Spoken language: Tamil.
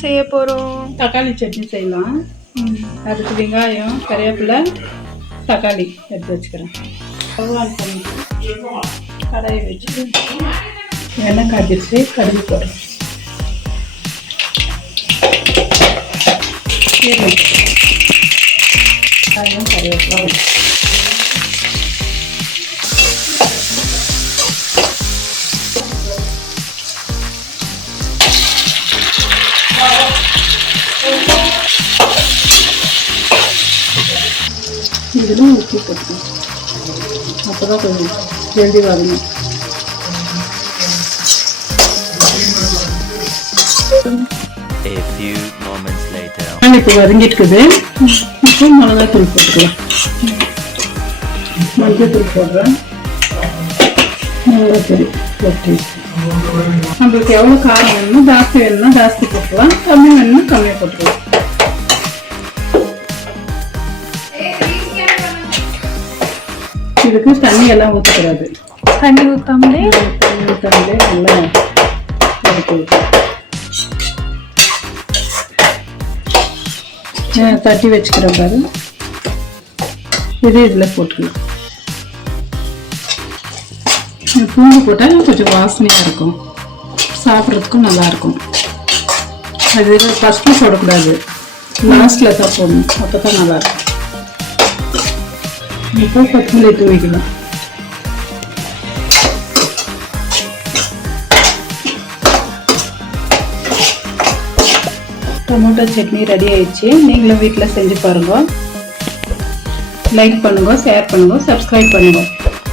செய்ய போகிறோம் தக்காளி சட்னி செய்யலாம். அதுக்கு வெங்காயம், கறிவேப்பிலை, தக்காளி எடுத்து வச்சுக்கிறேன். ஸ்டவ் பண்ணி கடாயை வச்சுட்டு எண்ணெய் காய்ச்சிருச்சு, கடுகு போடுறேன். வெங்காயம், கறிவேப்பிலை இதில் உப்பு போட்டுக்கணும். அப்போ தான் கொஞ்சம் ஜல்தி வரணும். இப்போ வதங்கிட்டுக்குது. இப்போ மிளகாத்தூள் போட்டுக்கலாம். மஞ்சள் தூள் போடுறேன். மிளகாத்தூள் போட்டு நம்மளுக்கு எவ்வளோ காரம் வேணுமோ ஜாஸ்தி வேணும்னா ஜாஸ்தி போட்டுக்கலாம், கம்மி வேணும்னா கம்மியாக போட்டுக்கலாம். இதுக்கு தண்ணி எல்லாம் ஊற்றக்கூடாது. தண்ணி ஊற்றாமலே நல்லா தட்டி வச்சுக்கிறேன் பாரு. இதில் போட்டுக்கலாம். பூண்டு போட்டால் கொஞ்சம் வாசனையாக இருக்கும், சாப்பிட்றதுக்கும் நல்லாயிருக்கும். அது ஃபஸ்ட்டு போடக்கூடாது, லாஸ்ட்டில் தான் போடணும், அப்போ தான் நல்லாயிருக்கும். இப்போ கொத்தமல்லி தூவிக்கலாம். டொமேட்டோ சட்னி ரெடி ஆயிடுச்சு. நீங்களும் வீட்டில் செஞ்சு பாருங்க. லைக் பண்ணுங்க, ஷேர் பண்ணுங்க, சப்ஸ்கிரைப் பண்ணுங்க.